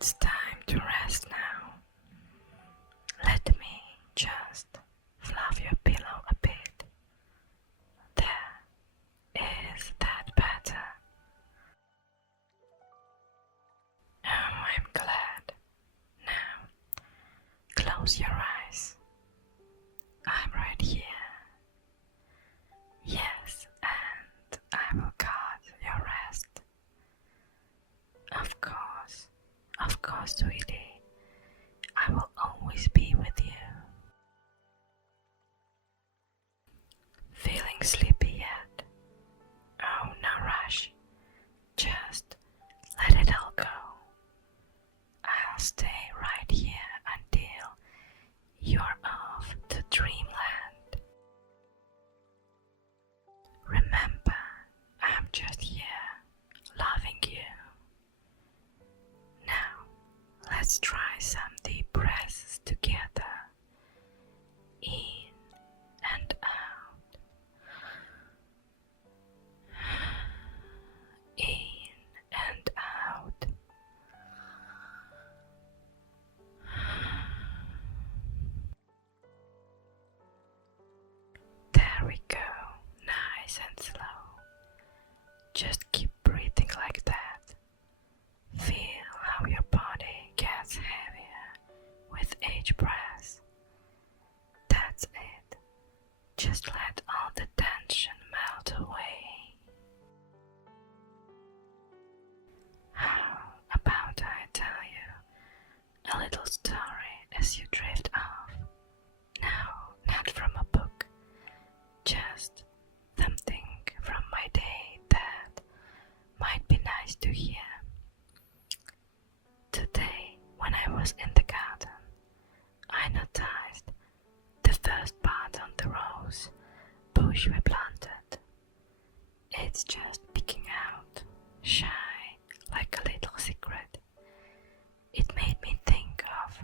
It's time to rest now. Let me just fluff your pillow a bit. There. Is that better? Oh, I'm glad. Now, close your eyes. I'm right here. Yes, and I will guard your rest. Of course, sweetie. I will always be with you. Feeling sleepy yet? Oh, no rush. Just let it all go. I'll stay right here until you're off to dreamland. Remember, I'm just here, loving you. Now, let's try some deep breaths together. In and out. In and out. There we go, nice and slow. Just keep breathing like that. Feel how your body gets heavier with each breath. That's it. Just let all the tension melt away. How about I tell you a little story as you drift off? No, not from a book. Just something from my day that might be nice to hear. Today, when I was in the garden, I noticed the first part on the rose bush we planted. It's just peeking out, shy, like a little secret. It made me think of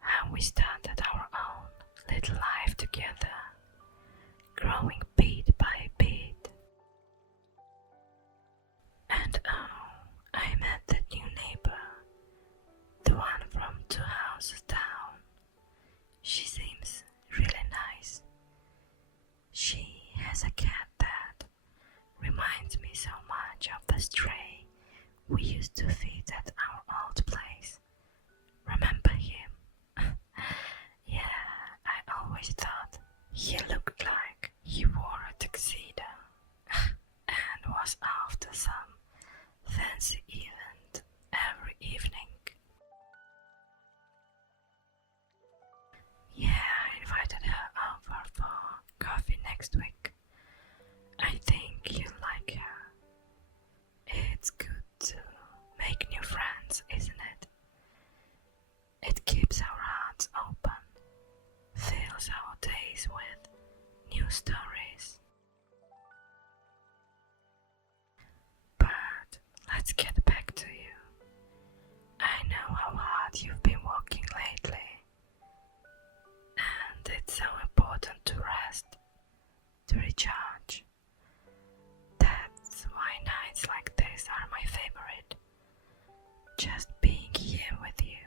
how we started our own little life together, growing bit by bit. And oh, I met that new neighbor, the one from 2 houses down. She seems really nice. She has a cat that reminds me so much of the stray we used to feed at our old place. Remember him? Yeah, I always thought he looked like he wore a tuxedo and was off to some fancy event every evening. Yeah, I invited her over for coffee next week. I think you'll like her. It's good to make new friends, isn't it? It keeps our hearts open, fills our days with new stories. But let's get back to you. I know how hard you've been working lately, and it's so important to rest, to recharge. That's why nights like this are my favorite. Just being here with you,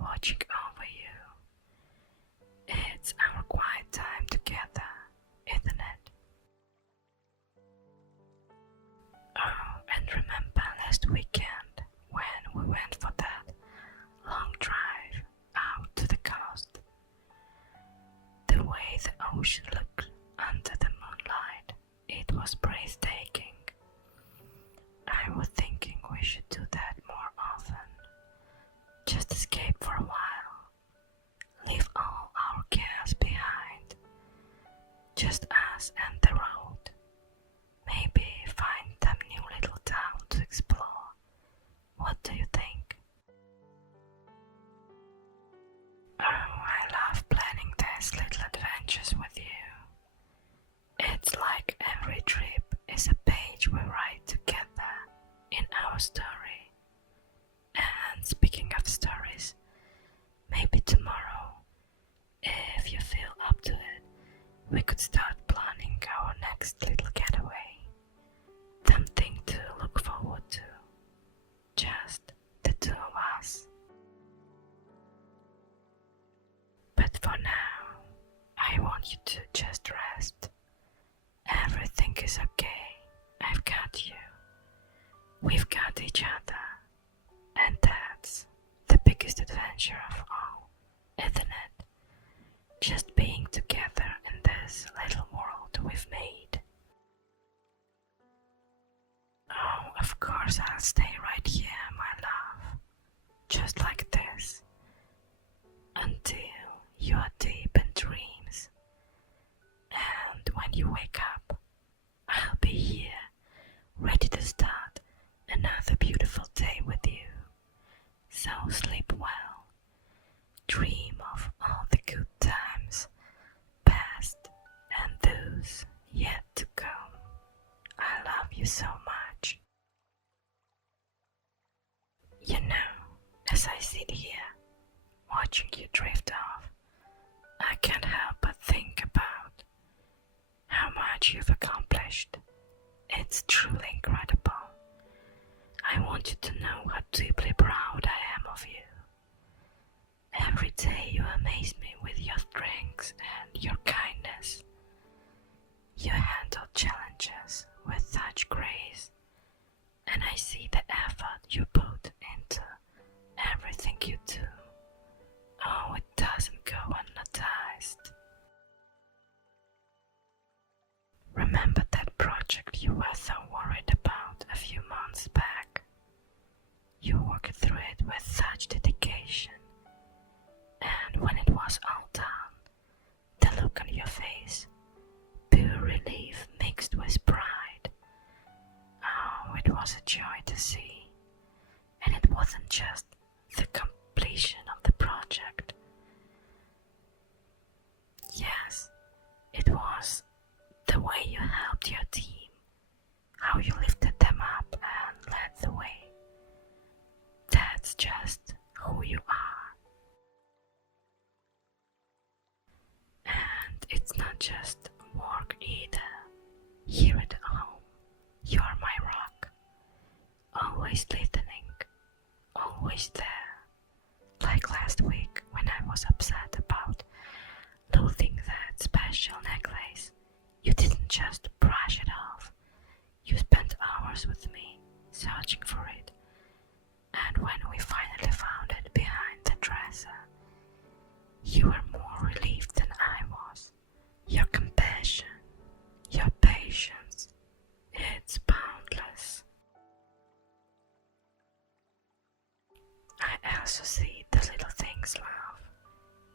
watching over you. It's our quiet time together, isn't it? Oh, and remember last weekend when we went for that long drive out to the coast? The way the ocean looked under the moonlight, it was breathtaking. I was thinking we should do that more often. Just escape for a while. Leave all our cares behind. Just us and the road. Maybe find some new little town to explore. What do you think? Oh, I love planning these little adventures with you. It's like every trip is a page we write together in our story. And speaking of stories, maybe tomorrow, if you feel up to it, we could start planning our next little getaway. Something to look forward to. Just the two want you to just rest. Everything is okay. I've got you. We've got each other. And that's the biggest adventure of all, isn't it? Just being together in this little world we've made. Oh, of course I'll stay right here, my love. Just like this. Until you are deep in dreams. And when you wake up, I'll be here, ready to start another beautiful day with you. So sleep well. Dream of all the good times, past and those yet to come. I love you so much. You know, as I sit here, watching you drift off, I can't help but think about how much you've accomplished. It's truly incredible. I want you to know how deeply proud I am of you. Every day you amaze me with your strength and your kindness. You handle challenges with such grace, and I see the effort you put into everything you do. Oh, it doesn't go unnoticed. Remember that project you were so worried about a few months back? You worked through it with such dedication, and when it was all done, the look on your face, pure relief mixed with pride. Oh, it was a joy to see. And it wasn't just the completion of the project. Yes, it was the way you helped your team, how you lifted them up and led the way. That's just who you are. And it's not just work either. Here at home, you are my rock. Always listening, always there. Like last week when I was upset about losing that special necklace. You didn't just brush it off. You spent hours with me, searching for it. And when we finally found it behind the dresser, you were more relieved than I was. Your compassion, your patience, it's boundless. I also see the little things, love.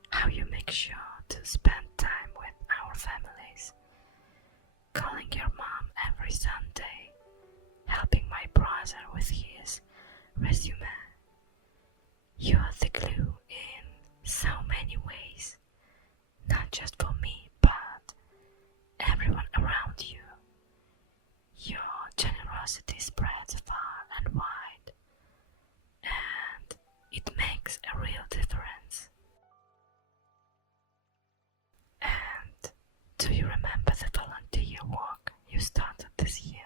How you make sure to spend time with our families. Calling your mom every Sunday, helping my brother with his resume. You're the glue in so many ways, not just for me, but everyone around you. Your generosity spreads far and wide, and it makes a real difference. And do you remember the volunteer work you started this year?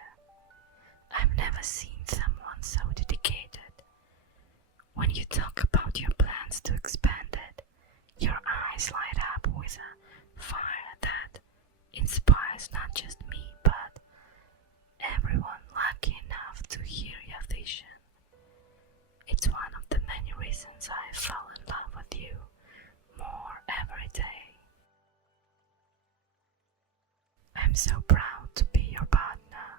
I've never seen someone so dedicated. When you talk about your plans to expand it, your eyes light up with a fire that inspires not just me, but everyone lucky enough to hear your vision. It's one of the many reasons I fall in love with you more every day. I'm so proud to be your partner,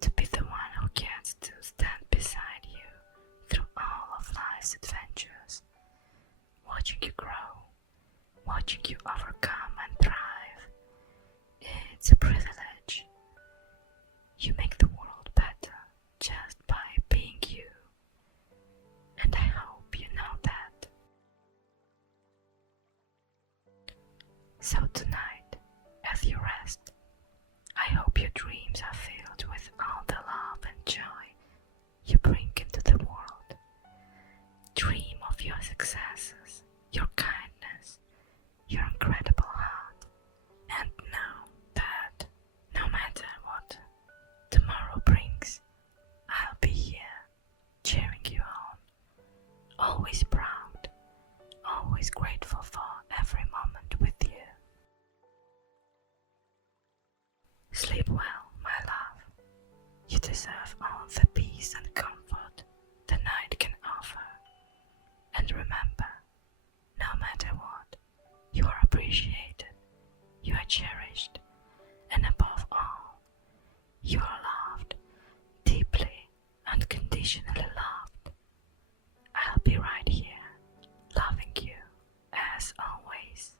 to be the one who gets to stand beside you through all of life's adventures, watching you grow, watching you overcome and thrive. It's a privilege. You make the world better just by being you, and I hope you know that. So tonight, as you rest, I hope your dreams are filled with all the love and joy you bring into the world. Dream of your successes, your kindness, your incredible heart, and know that no matter what tomorrow brings, I'll be here, cheering you on, always proud, always grateful for every moment with you. cherished, and above all, you are loved, deeply, unconditionally loved. I'll be right here, loving you, as always.